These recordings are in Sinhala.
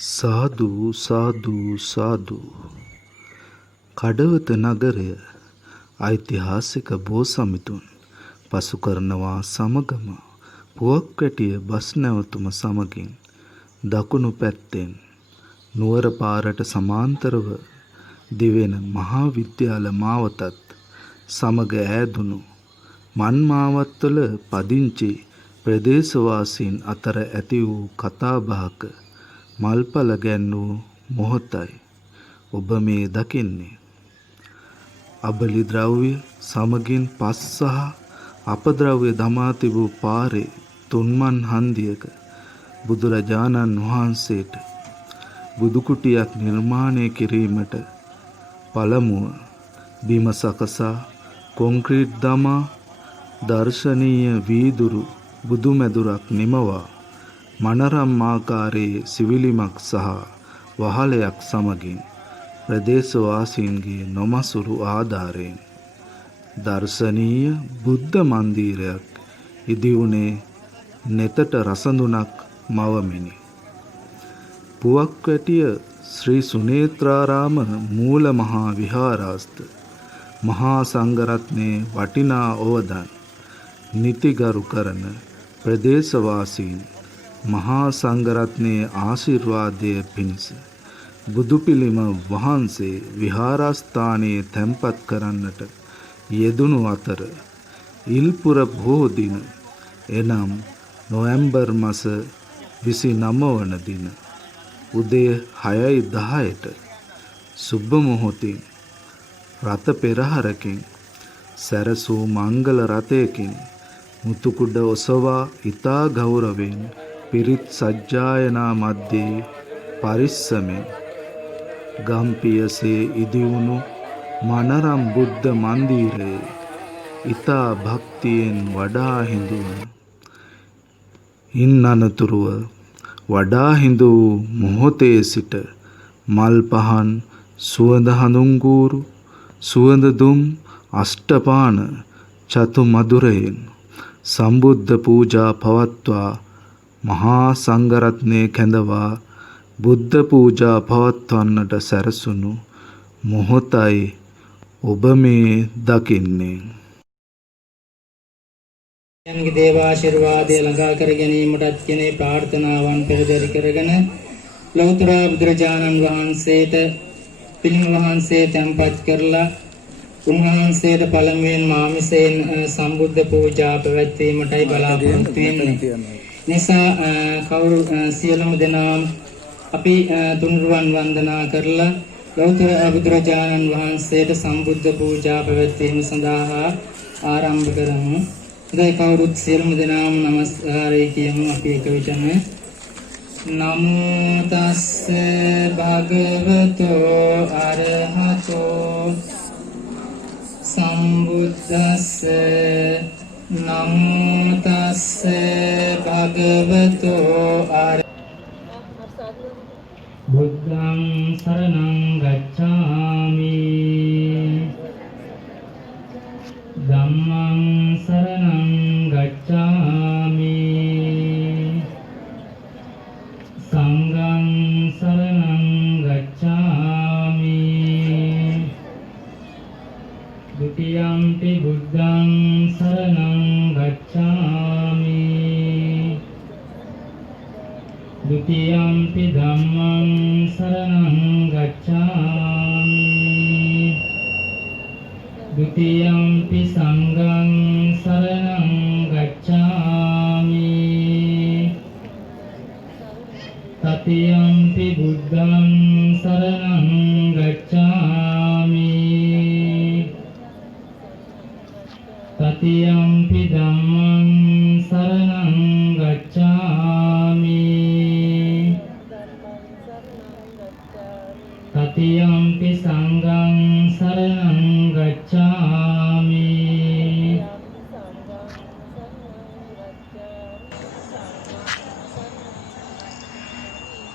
සාදු සාදු සාදු. කඩවත නගරය ඓතිහාසික බෝසමිතුන් පසු කරනවා සමගම පුවක්වැටිය බස් නැවතුම සමගින් දකුණු පැත්තෙන් නුවර පාරට සමාන්තරව දිවෙන මහා විද්‍යාල මාවතත් සමග ඈදුණු මන්මාවත්වල පදිංචි ප්‍රදේශවාසීන් අතර ඇති වූ කතාබහක මල්පල ගැන්වූ මොහොතයි ඔබ මේ දකින්නේ. අබලි ද්‍රව්‍ය සමගින් පස් සහ අපද්‍රව්‍ය දමා තිබූ පාරේ තුන්මන් හන්දියක බුදුරජාණන් වහන්සේට බුදුකුටියක් නිර්මාණය කිරීමට පළමුව බිම සකසා කොන්ක්‍රීට් දමා දර්ශනීය වීදුරු බුදුමැදුරක් නිමවා මනරම් ආකාරයේ සිවිලිමක් සහ වහලයක් සමගින් ප්‍රදේශවාසීන්ගේ නොමසුරු ආධාරයෙන් දර්ශනීය බුද්ධ මන්දිරයක් ඉදිවුනේ නෙතට රසඳුනක් මවමිනි. පුවක්වැටිය ශ්‍රී සුනේත්‍රාරාම මූල මහා විහාරස්ථ මහා සංඝරත්නයේ වටිනා අවදාන නිතිගරු කරන ප්‍රදේශවාසීන් මහා සංඝරත්නයේ ආශිර්වාදය පිණිස බුදුපිළිම වහන්සේ විහාරස්ථානයේ තැන්පත් කරන්නට යෙදුණු අතර ඉල්පුර බොහෝ දින එනම් නොවැම්බර් මාස 29 වන දින උදේ 6:10ට සුබ මොහොතින් රත පෙරහරකින් සැරසූ මංගල රථයකින් මුතුකුඩ ඔසවා ඉතා ගෞරවයෙන් පිරිත් සජ්ජායනා මැද්දේ පරිස්සමෙන් ගම්පියසේ ඉදිවුණු මනරම් බුද්ධ මන්දිරයේ ඉතා භක්තියෙන් වඩා හිඳුන. ඉන් අනතුරුව වඩා හිඳු මොහොතේ සිට මල් පහන් සුවඳ හඳුන්ගූරු සුවඳ දුම් අෂ්ටපාන චතු මధుරයෙන් සම්බුද්ධ පූජා පවත්වා මහා සංඝරත්නයේ කැඳවා බුද්ධ පූජා පවත්වන්නට සැරසුණු මොහොතයි ඔබ මේ දකින්නේ. යන්ගේ දේවාශිර්වාදය ළඟා කර ගැනීමටත් කෙනේ ප්‍රාර්ථනාවන් පෙරදරි කරගෙන ලෞතර බුදුරජාණන් වහන්සේට පිළිම වහන්සේ තැන්පත් කරලා උන්වහන්සේට පළමුවෙන් මාමිසයෙන් සම්බුද්ධ පූජා පැවැත්වීමටයි බලාපොරොත්තු වෙන්නේ. නිසා කවුරු සියලුම දෙනාම අපි තුනුරුවන් වන්දනා කරලා ලෞතර බුදුරජාණන් වහන්සේට සම්බුද්ධ පූජා පැවැත්වීම සඳහා ආරම්භ කරමු. දැන් කවුරුත් සියලුම දෙනාම නමස්කාරය කියමු අපි එක විටම. නමෝ තස්ස භගවතෝ අරහතෝ සම්බුද්දස්ස නමෝ තස්ස භගවතෝ බුද්ධං සරණං ගච්ඡාමි ධම්මං සරණං ගච්ඡාමි සංඝං සරණං ගච්ඡාමි ဒုတိယံ පි බුද්ධං සරණං ගච්ඡාමි ဒုတိယံ පි ධම්මං සරණං ගච්ඡාමි ဒုတိယံ පි සංඝං සරණං ගච්ඡාමි တတိယံ පි බුද්ධං සරණං ගච්ඡාමි တတိယံ පි ධම්මං සරණං ගච්ඡාමි တတိယံ පි සංඝං සරණං ගච්ඡාමි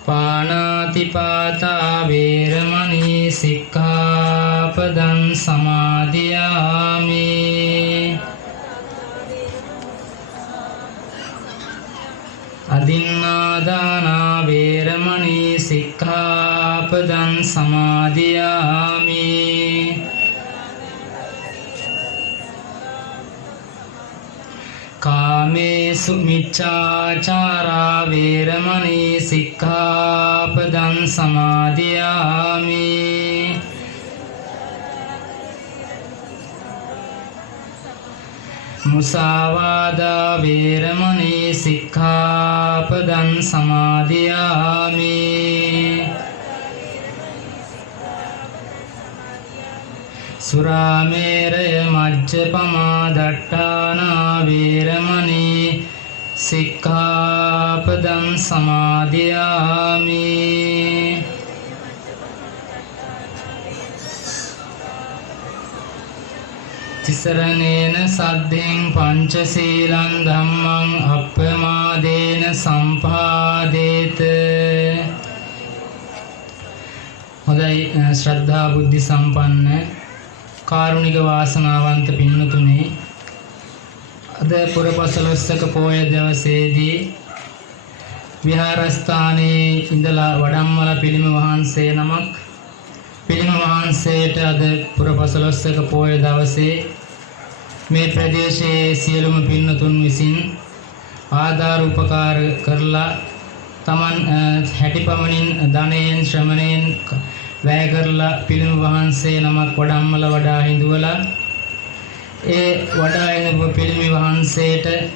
පාණාතිපාතා වේරමණී සික්ඛාපදං සමාදියාමි අදින්නාදානා වේරමණී සික්ඛාපදං සමාදියාමි. කාමේසු මිච්ඡාචාරා වේරමණී සික්ඛාපදං සමාදියාමි. මුසාවාදා වේරමණී සික්ඛාපදං සමාදියාමි. සුරාමේරය මජ්ජපමා දට්ඨානා වේරමණී සික්ඛාපදං සමාදියාමි. තිසරණේන සද්ධෙන් පංචශීලං ධම්මං අප්පමාදේන සම්පාදේත. හොඳයි ශ්‍රද්ධා බුද්ධි සම්පන්න කාරුණික වාසනාවන්ත පින්නතුනේ, අද පුරපසළොස්වක පෝය දවසේදී විහාරස්ථානයේ ඉඳලා වඩම්මල පිළිම වහන්සේ නමක්, පිළිම වහන්සේට අද පුරපසළොස්වක පෝය දවසේ මේ ප්‍රදේශයේ සියලුම පින්නතුන් විසින් ආධාර උපකාර කරලා තමන් හැටිපමණින් ධනයෙන් ශ්‍රමණයෙන් වැය කරලා පිළිම වහන්සේ නමක් වඩම්මල වඩා හිඳුවලා ඒ වඩා හිඳපු පිළිම වහන්සේට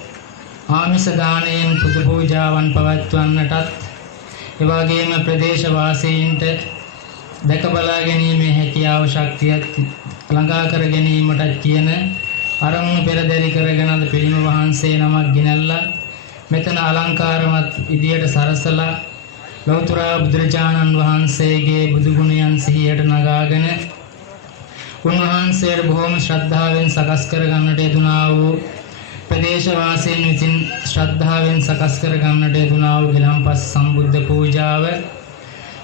ආමිස දානයෙන් පුද පූජාවන් පවත්වන්නටත් එවාගේම ප්‍රදේශ වාසීන්ට දැක බලා ගැනීමේ හැකියාව ශක්තියත් ළඟා කර ගැනීමටත් කියන අරමුණු පෙරදරි කරගෙන අද පිළිම වහන්සේ නමක් ගෙනල්ලා මෙතන අලංකාරවත් විදියට සරසලා ලෞතර බුදුරජාණන් වහන්සේගේ බුදු ගුණයන් සිහියට නගාගෙන උන්වහන්සේට බොහොම ශ්‍රද්ධාවෙන් සකස් කර ගන්නට යෙදුනා වූ ප්‍රදේශවාසීන් විසින් ශ්‍රද්ධාවෙන් සකස් කර ගන්නට යෙදුනා වූ ගිලන්පස් සම්බුද්ධ පූජාව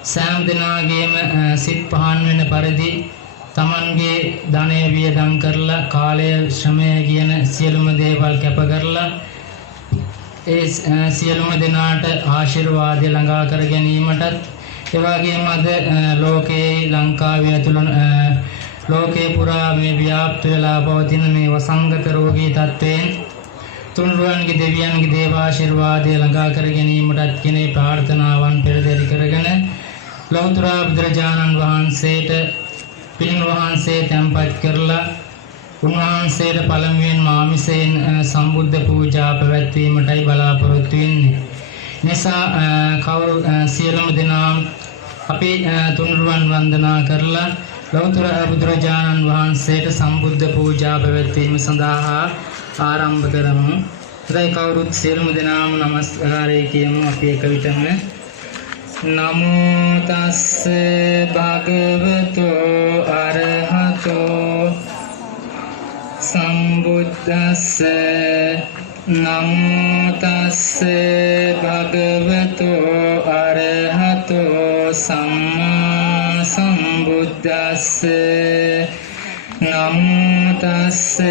සෑම දිනාගේම සිත් පහන් වෙන පරිදි තමන්ගේ ධනය වියදම් කරලා කාලය ශ්‍රමය කියන සියලුම දේවල් කැප කරලා ඒ සියලුම දෙනාට ආශිර්වාදය ළඟා කර ගැනීමටත් එවාගේම අද ලෝකයේ ලංකාවේ ඇතුළු ලෝකේ පුරා මේ ව්‍යාප්ත වෙලා පවතින මේ වසංගත රෝගී තත්ත්වයෙන් තුන්රුවන්ගේ දෙවියන්ගේ දේවාශිර්වාදය ළඟා කර ගැනීමටත් කියන ප්‍රාර්ථනාවන් පෙරදරි කරගෙන ලෞතර බුදුරජාණන් වහන්සේට පිළිම වහන්සේ තැන්පත් කරලා උන්වහන්සේට පළමුවෙන් මාමිසයෙන් සම්බුද්ධ පූජා පැවැත්වීමටයි බලාපොරොත්තු වෙන්නේ. නිසා කවුරු සියලුම දෙනා අපි තුන්රුවන් වන්දනා කරලා ලෞතර බුදුරජාණන් වහන්සේට සම්බුද්ධ පූජා පැවැත්වීම සඳහා ආරම්භ කරමු. එතයි කවුරුත් සියලුම දෙනාම නමස්කාරය කියමු අපි එක විටම. නමෝ තස්ස භගවතෝ අරහතෝ සම්බුද්දස්ස. නමෝ තස්ස භගවතෝ අරහතෝ සම්මා සම්බුද්දස්ස. නමෝ තස්ස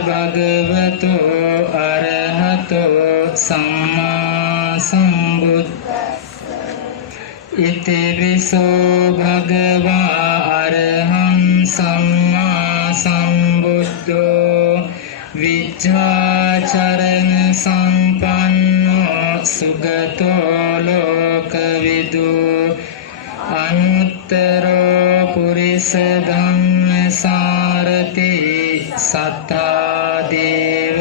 භගවතෝ අරහතෝ සම්මා සම්බුද්දස්ස. ඉති විසෝ භගවා අරහං සම්මා සම්බුද්ධෝ විජ්ජාචරණ සම්පන්නෝ සුගතෝ ලෝකවිදු අනුත්තරෝ පුරිස ධම්මසාරති සත්තා දේව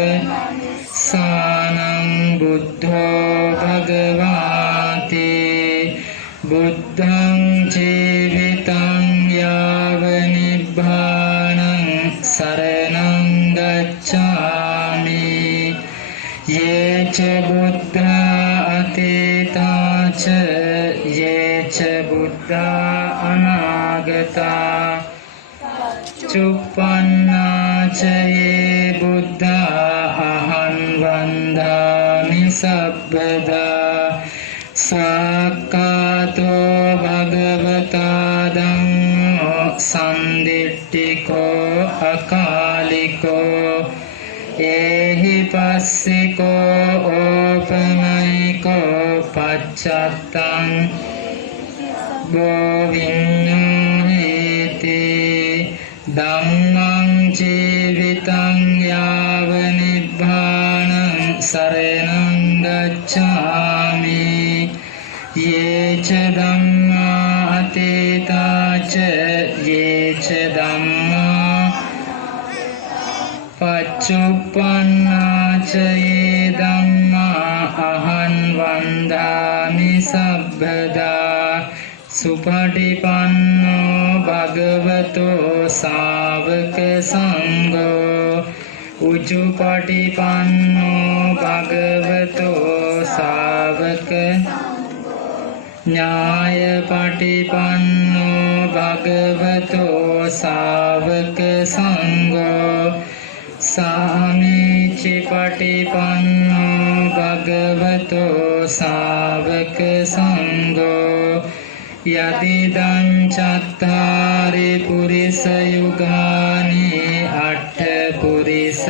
සානං බුද්ධෝ භගවාති. බුද්ධං ජීවිතං යාව නිබ්බානං සරණං ගච්ඡාමි. යේච බුද්ධා අතීතා ච යේච බුද්ධා අනාගතා චුප්පන්නා ච යේ බුද්ධා අහං වන්දාමි සබ්බදා. සක්කාතෝ භගවතා ධම්මෝ සම්දිට්ඨිකෝ අකාලිකෝ ඒහි පස්සිකෝ ඕපනයිකෝ පච්ච පච්චත්තං බෝවිඤ්ඤෝහෙති ධම්මං ජීවිතං යාව නිබ්බානං සරණං ගච්ඡාමි යේච ධම්මා අතීතාච යේච ධම්මා පච්චුප්පන්නාච යේ ධම්මා අහං වන්දාමි සබ්බදා සුපටිපන්නෝ භගවතෝ ශාවක සංඝෝ උජුපටිපන්නෝ භගවතෝ ශාවක ඥායපටිපන්නෝ භගවතෝ ශාවක සංඝෝ සාමීචි පටිපන්නෝ භගවතෝ ශාවක සංඝෝ යදිදං චත්තාරි පුරිස යුගානි අට්ඨ පුරිස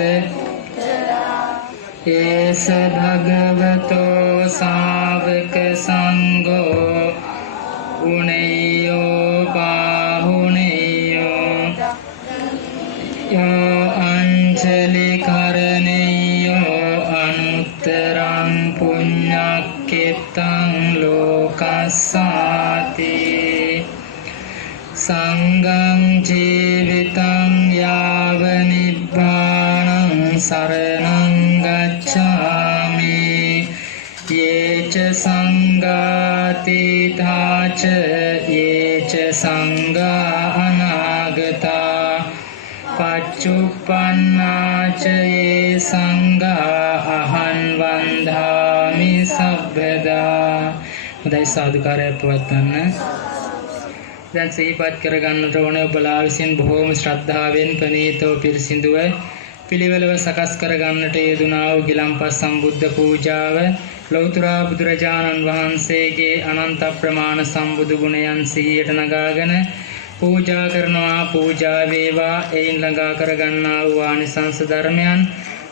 ඒස භගවතෝ ශාවක සංඝෝ උනේයෝ පාහුනේයෝ යෝ අංජලි කරණේයෝ අනුත්තරං පුඤ්ඤක්ඛෙත්තං ලෝකස්සාති සංඝං ජීවිතං යාව නිබ්බානං සරණං ගච්ඡාමි යේච සංඝාතීතාච යේච සංඝා අනාගතා පච්චුප්පන්නාච යේ සංඝා අහං වන්දාමි සබ්බදා. හොඳයි සාදුකාරය පවත්වන්න. දැන් සිහිපත් කරගන්නට ඕනේ ඔබලා විසින් බොහෝම ශ්‍රද්ධාවෙන් ප්‍රණීතව පිරිසිදුව පිළිවෙලව සකස් කරගන්නට යෙදුනා වූ ගිලන්පස් සම්බුද්ධ පූජාව ලෞතර බුදුරජාණන් වහන්සේගේ අනන්ත ප්‍රමාණ සම්බුදු ගුණයන් සිහියට නගාගෙන පූජා කරනවා. පූජා වේවා. එයින් ළඟා කරගන්නා වූ ආනිසංස ධර්මයන්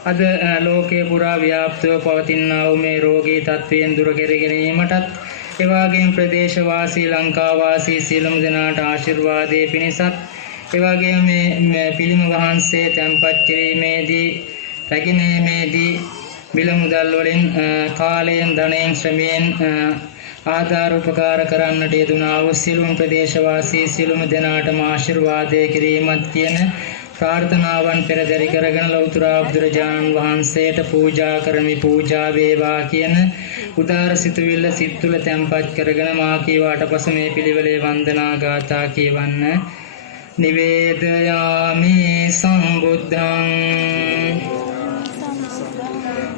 අද ලෝකේ පුරා ව්‍යාප්තව පවතිනා වූ මේ රෝගී තත්වයෙන් දුර කර ගැනීමටත් එවාගේම ප්‍රදේශවාසී ලංකාවාසී සියලුම දෙනාට ආශිර්වාදයේ පිණිසත් එවාගේම මේ පිළිම වහන්සේ තැන්පත් කිරීමේදී රැකිනීමේදී මිල මුදල් වලින් කාලයෙන් ධනයෙන් ශ්‍රමයෙන් ආධාර උපකාර කරන්නට යෙදුනා වූ සියලුම ප්‍රදේශවාසී සියලුම දෙනාටම ආශිර්වාදය කිරීමත් කියන ප්‍රාර්ථනාවන් පෙරදරි කරගෙන ලෞතර බුදුරජාණන් වහන්සේට පූජා කරමි. පූජා වේවා කියන උදාර සිතුවිල්ල සිත් තුළ තැන්පත් කරගෙන මා කීවාට පසු මේ පිළිවෙලේ වන්දනා ගාථා කියවන්න. නිවේදයාමි සම්බුද්ධං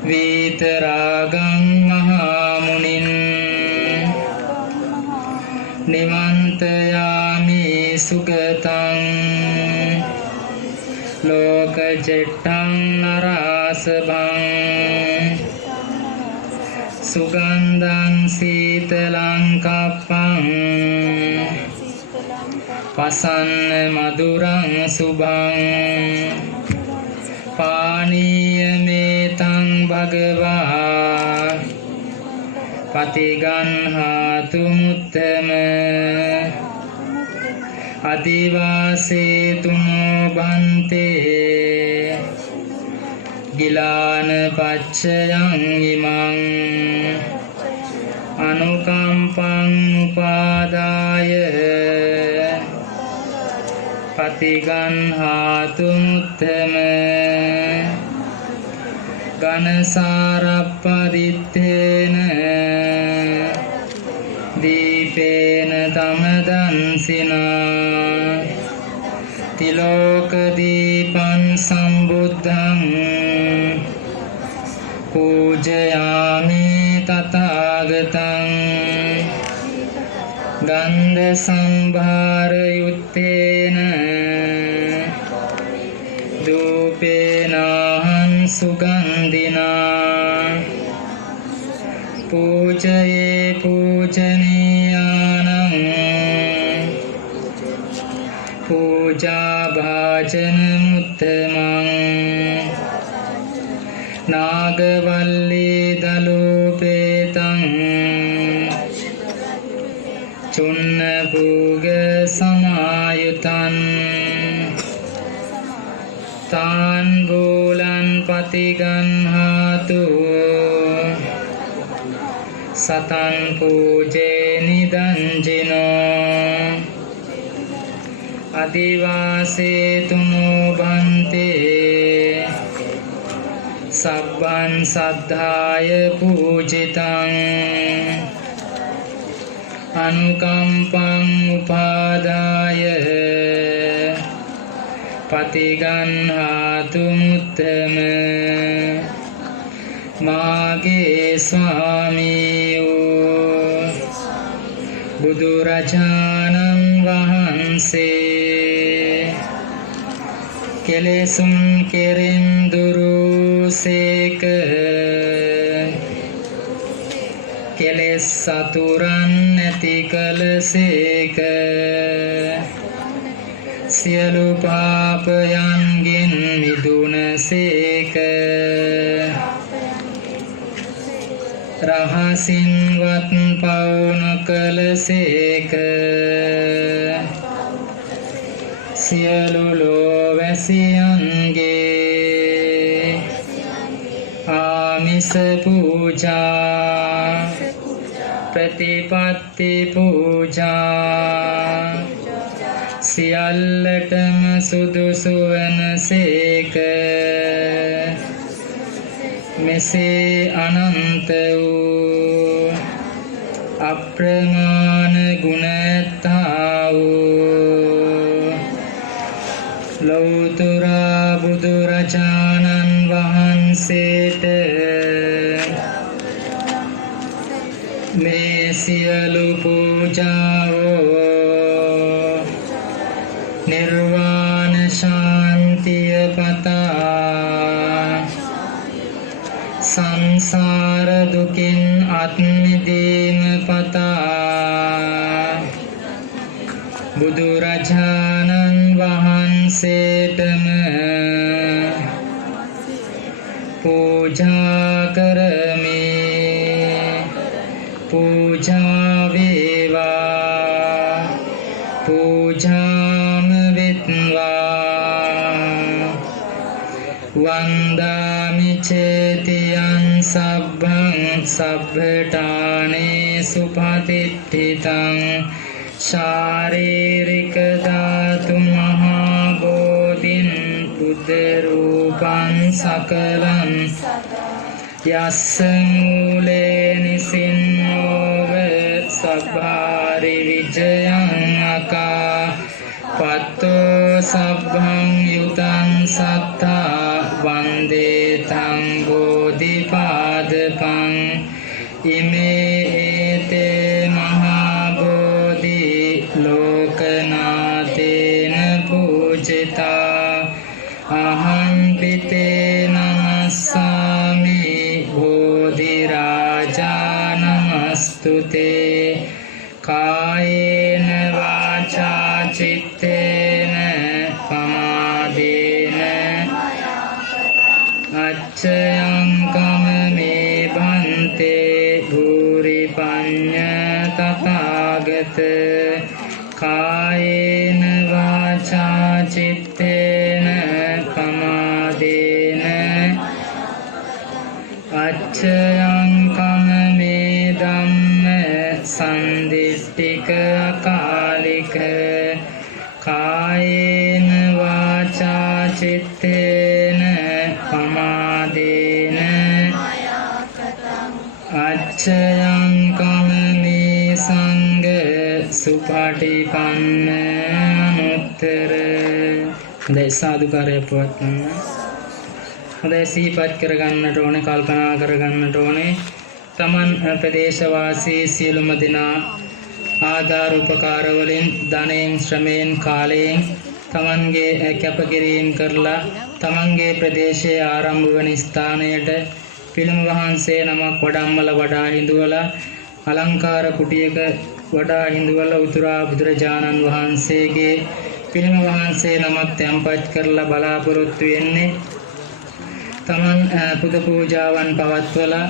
විතරාගං මහා මුනින් නිමන්තයාමි සුගතං ලෝකජෙට්ඨං නරාසභං සුගන්ධං සීතලං කප්පං පසන්න මధుරං සුභං පානීයමේතං භගවා පතිගන්හාතු මුත්තම අදිවාසේතුනෝ බන්තේ ගිලාන පච්චයං ඉමං අනුකම්පං උපාදාය පතිගන්හාතු මුත්තම ගනසාරප්පදිත්තේන දීපේන තමදන්සිනා තිලෝක දීපං සම්බුද්ධං පූජයාමි තථාගතං ගන්ධ සම්භාර යුත්තේන දූපේනහං සුගන්ධිනා පූජයේ පූජනීයානං පූජා භාජන මුත්තමං නාගවල්ලී දලූපේතං චුන්න භූග සමායුතං තාන් බෝලං පතිගන්හාතු සතං පූජේ නිදංජිනෝ අදිවාසේ තුනෝ බන්තේ සබ්බං සද්ධාය පූජිතං අනුකම්පං උපාදාය පතිගන්හාතු මුත්තම මාගේ ස්වාමී වූ බුදුරජාණන් වහන්සේ කෙලෙසුන් කෙරෙන් දුරුසේක කෙලෙස් සතුරන් නැති කලසේක සියලු පාපයන්ගෙන් මිදුනසේක රහසින්වත් පව් නොකලසේක සියලු ලෝවැසියන්ගේ ආමිස පූජා ප්‍රතිපත්ති පූජා සියල්ලටම සුදුසු වනසේක මෙසේ අනන්ත වූ අප්‍රමාණ ගුණතා වූ ලෞතර බුදුරජාණන් වහන්සේට මේ සියලු පූජාවෝ නිර්වාණ ශාන්තිය පතා සංසාර දුකින් අත් මිදීම පතා බුදුරජාණන් වහන්සේටම පූජා කරමි පූජා වේවා පූජාම වෙත්වා වන්දාමි චේතියං සබ්බං සබ්බඨානේ සුපතිට්ඨිතං ශාරීරික ධාතු මහා බෝධින් බුද්ධ රූපං සකලං යස්ස මූලේ නිසින්නෝව සබ්බාරි විජයං අකා පත්තෝ සබ්බං යුතං සත්තා වන්දේ තං බෝධිපාදපං ඉමේ ඒතේ මහා බෝධි ලෝකනාතේන පූජිතා අහං පිතේ නමස්සාමි බෝධි රාජා නමස්තුතේ කායේන වාචා චිත්තේන පමාදේන අච්චයං කමමේ භන්තේ භූරි පඤ්ඤ තථාගත කායේන වාචා චිත්තේන පමාදේන අච්චයං කමමේ ධම්ම සන්දිට්ඨික අකාලික කායේන වාචා චිත්තේන පමාදේන අච්චයං කමමේ සංඝ සුපටිපන්න අනුත්තර හොඳයි සාදුකාරය පවත්වන්න හොඳයි සිහිපත් කරගන්නට ඕනේ කල්පනා කරගන්නට ඕනේ තමන් ප්‍රදේශවාසී සියලුම දෙනා ආධාර උපකාර වලින් ධනයෙන් ශ්‍රමයෙන් කාලයෙන් තමන්ගේ කැපකිරීම කරලා තමන්ගේ ප්‍රදේශයේ ආරම්භ වන ස්ථානයට පිළිම වහන්සේ නමක් වඩම්මල වඩා හිඳුවලා අලංකාර කුටියක වඩා හිඳුවලා උතුරා බුදුරජාණන් වහන්සේගේ පිළිම වහන්සේ නමක් තැන්පත් කරලා බලාපොරොත්තු වෙන්නේ තමන් පුද පූජාවන් පවත්වලා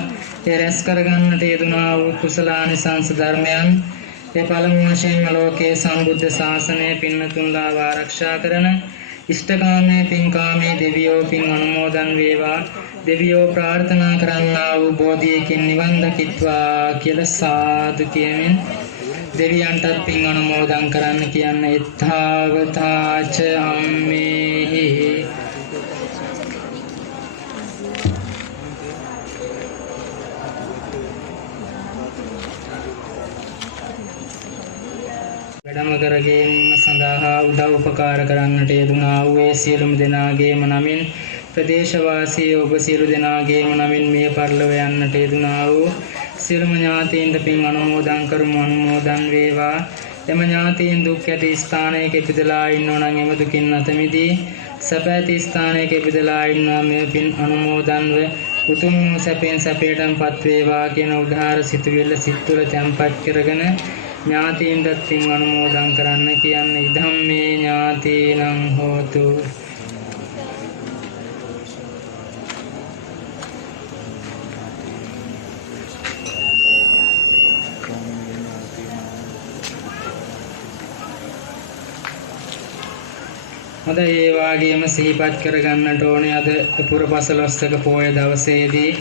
ඒ රැස් කරගන්නට යෙදුනා වූ කුසලානිසංස ධර්මයන් ඒ පළමු වශයෙන්ම ලෝකයේ සම්බුද්ධ ශාසනය පින්නතුන්ලා ආරක්ෂා කරන ඉෂ්ඨකාමයේ පින්කාමයේ දෙවියෝ පින් අනුමෝදන් වේවා. දෙවියෝ ප්‍රාර්ථනා කරන්නා වූ බෝධියකින් නිවන් දකිත්වා කියලා සාදු කියමින් දෙවියන්ටත් පින් අනුමෝදන් කරන්න කියන්න. එත්තාවතාච අම්මේහි වැඩම කර ගැනීම සඳහා උදව් උපකාර කරන්නට යෙදුනා වූ ඒ සියලුම දෙනාගේම නමින් ප්‍රදේශවාසී ඔබ සියලු දෙනාගේම නමින් මිය පරලොව යන්නට යෙදුනා වූ සියලුම ඥාතීන්ට පින් අනුමෝදන් කරමු. අනුමෝදන් වේවා. එම ඥාතීන් දුක් ඇති ස්ථානයක ඉපදලා ඉන්නෝ නම් එම දුකින් අත මිදී සැප ඇති ස්ථානයක ඉපදලා ඉන්නවා මේ පින් අනුමෝදන්ව උතුම් සැපෙන් සැපයටමපත් වේවා කියන උදාාර සිතුවිල්ල සිත් තුළ තැන්පත් කරගෙන ඥාතීන්ටත් පින් අනුමෝදන් කරන්න කියන්නේ. ඉදම්මේ ඥාතීනං හෝතු. අද ඒ වාගේම සිහිපත් කරගන්නට ඕනේ අද පුරපසළොස්වක පෝය දවසේදී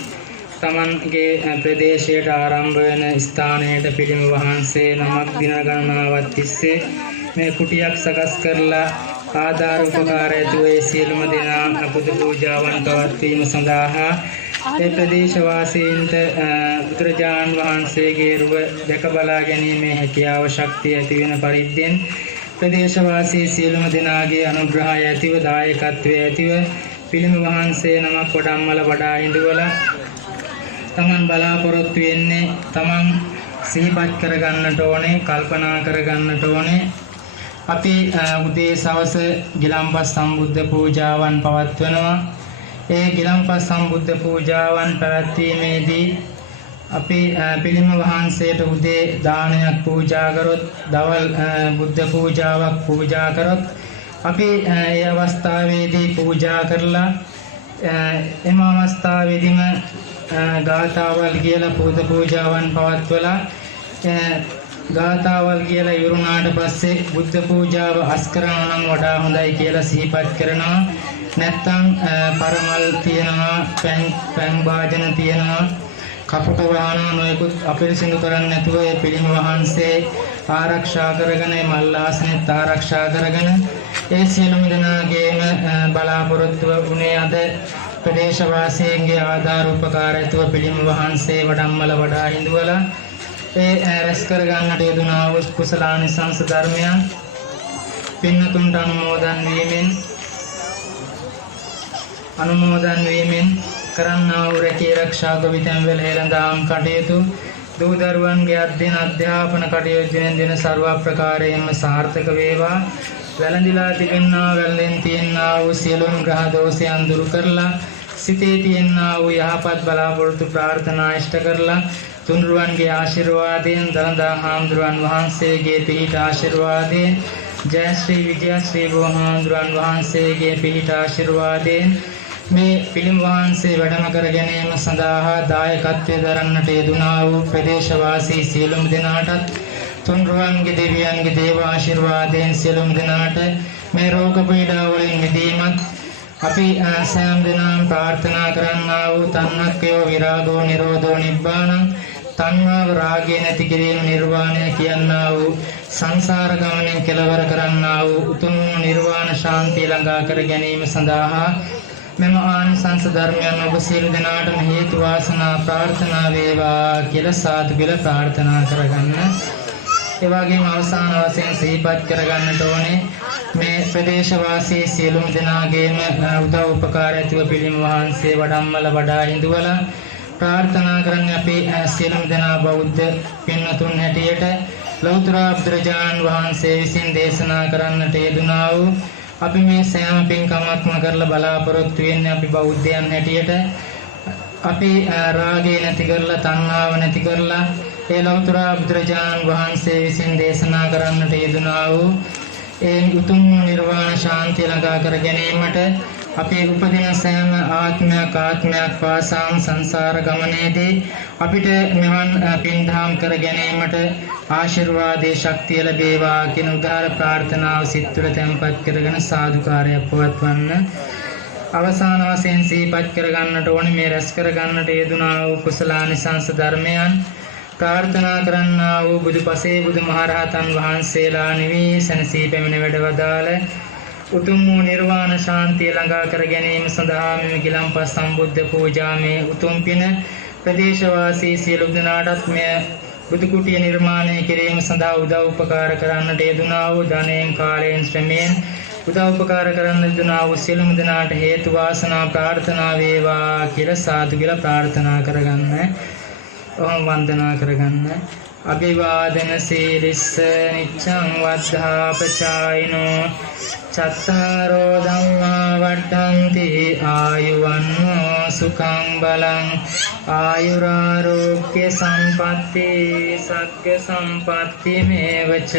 තමන්ගේ ප්‍රදේශයට ආරම්භ වෙන ස්ථානයට පිළිම වහන්සේ නමක් දින ගණනාවක් තිස්සේ මේ කුටියක් සකස් කරලා ආධාර උපකාර ඇතුව ඒ සියලුම දෙනා පුද පූජාවන් පවත්වීම සඳහා ඒ ප්‍රදේශවාසීන්ට බුදුරජාණන් වහන්සේගේ රුව දැක බලා ගැනීමේ හැකියාව ශක්තිය ඇති වෙන පරිද්දෙන් ප්‍රදේශවාසී සියලුම දෙනාගේ අනුග්‍රහය ඇතිව දායකත්වයේ ඇතිව පිළිම වහන්සේ නමක් වඩම්මල වඩා හිඳුවලා තමන් බලාපොරොත්තු වෙන්නේ තමන් සිහිපත් කරගන්නට ඕනේ, කල්පනා කරගන්නට ඕනේ. අපි උදේ සවස ගිලම්පස් සම්බුද්ධ පූජාවන් පවත්වනවා. ඒ ගිලම්පස් සම්බුද්ධ පූජාවන් පැවැත්වීමේදී අපි පිළිම වහන්සේට උදේ දානයක් පූජා කරොත්, දවල් බුද්ධ පූජාවක් පූජා කරොත් අපි ඒ අවස්ථාවේදී පූජා කරලා එම අවස්ථාවේදීම ගාථාවල් කියලා පුද පූජාවන් පවත්වලා ගාථාවල් කියලා ඉවරුණාට පස්සේ බුද්ධ පූජාව අස් කරනවා නම් වඩා හොඳයි කියලා සිහිපත් කරනවා. නැත්තම් පරමල් තියනවා, පැන් වාදන තියනවා, කපුට වහන නොයෙකුත් අපිරිසිදු කරන්නේ නැතුව ඒ පිළිම වහන්සේ ආරක්ෂා කරගෙන මල් ආසනෙත් ආරක්ෂා කරගෙන ඒ සියලුම දෙනාගේම බලාපොරොත්තුව වුණේ අද ප්‍රදේශවාසීන්ගේ ආධාර උපකාර ඇතුව පිළිම වහන්සේ වඩම්මල වඩා හිඳුවලා ඒ රැස් කර ගන්නට යෙදුනා වූ කුසලානිසංස ධර්මයන් පින්නතුන්ට අනුමෝදන් වීමෙන් කරන්නා වූ රැකී ආරක්ෂා ගොවිතැන් වල හේළඳාම් කටයුතු දූ දරුවන්ගේ අධ්‍යාපන කටයුතු දිනෙන් දින ਸਰව ප්‍රකාරයෙන්ම සාර්ථක වේවා. වැළඳිලා තිබෙනා වැළඳෙන් තියෙනා වූ සියලුම ග්‍රහ දෝෂයන් දුරු කරලා සිතේ තියෙනා වූ යහපත් බලාපොරොත්තු ප්‍රාර්ථනා ඉෂ්ට කරලා තුන්රුවන්ගේ ආශිර්වාදයෙන් දලදා හාමුදුරුවන් වහන්සේගේ පිහිට ආශිර්වාදයෙන් ජයශ්‍රී විජයශ්‍රී බෝහාමුදුරුවන් වහන්සේගේ පිහිට ආශිර්වාදයෙන් මේ පිළිම වහන්සේ වැඩම කර ගැනීම සඳහා දායකත්වයේ දරන්නට යෙදුනා වූ ප්‍රදේශවාසී සියලුම දෙනාටත් තුන්රුවන්ගේ දෙවියන්ගේ දේව ආශිර්වාදයෙන් සියලුම දෙනාට මේ රෝග පීඩා වලින් මිදීමත් අපි සෑම දිනම ප්‍රාර්ථනා කරන්නා වූ තණ්හක්ඛයෝ විරාගෝ නිරෝධෝ නිබ්බානං තණ්හාව රාගය නැති කිරීම නිර්වාණය කියනා වූ සංසාර ගමනෙන් කෙලවර කරන්නා වූ උතුම් නිර්වාණ ශාන්තිය ළඟා කර ගැනීම සඳහා මෙම ආනිසංස ධර්මයන් ඔබ සියලු දෙනාටම හේතු වාසනා ප්‍රාර්ථනා වේවා කියලා සාදු කියලා ප්‍රාර්ථනා කරගන්න. ඒ වගේම අවසාන වශයෙන් සිහිපත් කරගන්නට ඕනේ මේ ප්‍රදේශවාසී සියලුම දෙනාගේම උදව් උපකාර ඇතිව පිළිම වහන්සේ වඩම්මල වඩා හිඳුවලා ප්‍රාර්ථනා කරන්නේ අපි සියලුම දෙනා බෞද්ධ පින්වතුන් හැටියට ලෞතර බුදුරජාණන් වහන්සේ විසින් දේශනා කරන්නට යෙදුනා වූ අපි මේ සෑම පින්කමක්ම කරලා බලාපොරොත්තු වෙන්නේ අපි බෞද්ධයන් හැටියට අපි රාගය නැති කරලා තණ්හාව නැති කරලා ඒ ලෞතර බුදුරජාණන් වහන්සේ විසින් දේශනා කරන්නට යෙදුනා වූ ඒ උතුම් නිර්වාණ ශාන්තිය ළඟා කර ගැනීමට අපේ උපදින සෑම ආත්මයක් පාසාම සංසාර ගමනේදී අපිට මෙවන් පින්දහම් කර ගැනීමට ආශිර්වාදයේ ශක්තිය ලැබේවා කියන උදාර ප්‍රාර්ථනාව සිත් තුළ තැන්පත් කරගෙන සාදුකාරයක් පවත්වන්න. අවසාන වශයෙන් සිහිපත් කරගන්නට ඕනේ මේ රැස් කරගන්නට යෙදුනා වූ කුසලානිසංස ධර්මයන් ප්‍රාර්ථනා කරන්නා වූ බුදුපසේ බුදුමහරහතන් වහන්සේලා නිවී සැනසී පැමිණ වැඩවදාළ උතුම් වූ නිර්වාණ ශාන්තිය ළඟා කර ගැනීම සඳහා මෙම ගිලන්පස් සම්බුද්ධ පූජාමේ උතුම් පින ප්‍රදේශවාසී සියලු දෙනාටත් මෙය බුදු කුටිය නිර්මාණය කිරීම සඳහා උදව් උපකාර කරන්නට යෙදුනා වූ ධනයෙන් කාලයෙන් ශ්‍රමයෙන් උදව් උපකාර කරන්න යෙදුනා වූ සියලුම දෙනාට හේතු වාසනා ප්‍රාර්ථනා වේවා කියලා සාදු කියලා ප්‍රාර්ථනා කරගන්න. ඔහොම වන්දනා කරගන්න. අභිවාදන සීලිස්ස නිච්ඡං වද්ධා පචායිනෝ චත්තාරෝ ධම්මා වඩ්ඩන්ති ආයුවන්නෝ සුඛං බලං ආයුරාෝග්‍ය සම්පatti සග්ග සම්පatti මේවච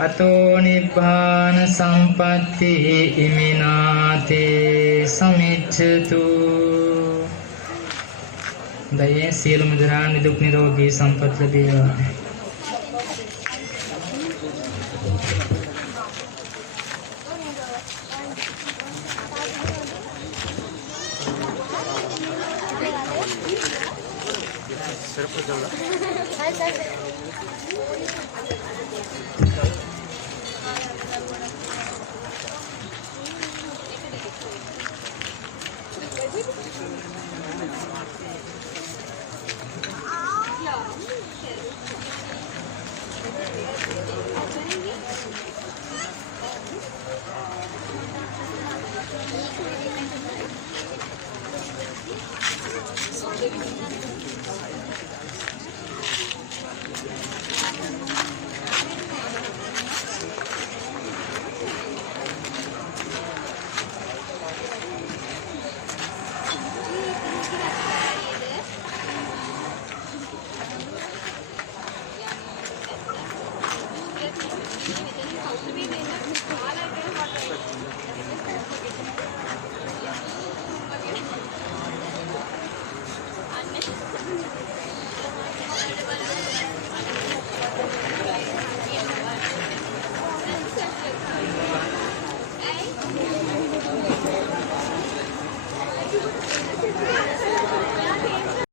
අතෝ නිබ්බාන සම්පatti ඉමිනාතේ සමිච්ඡතු. දයේ සියලුම දරා නිදුක් නිරෝගී සම්පත් ලැබේවා.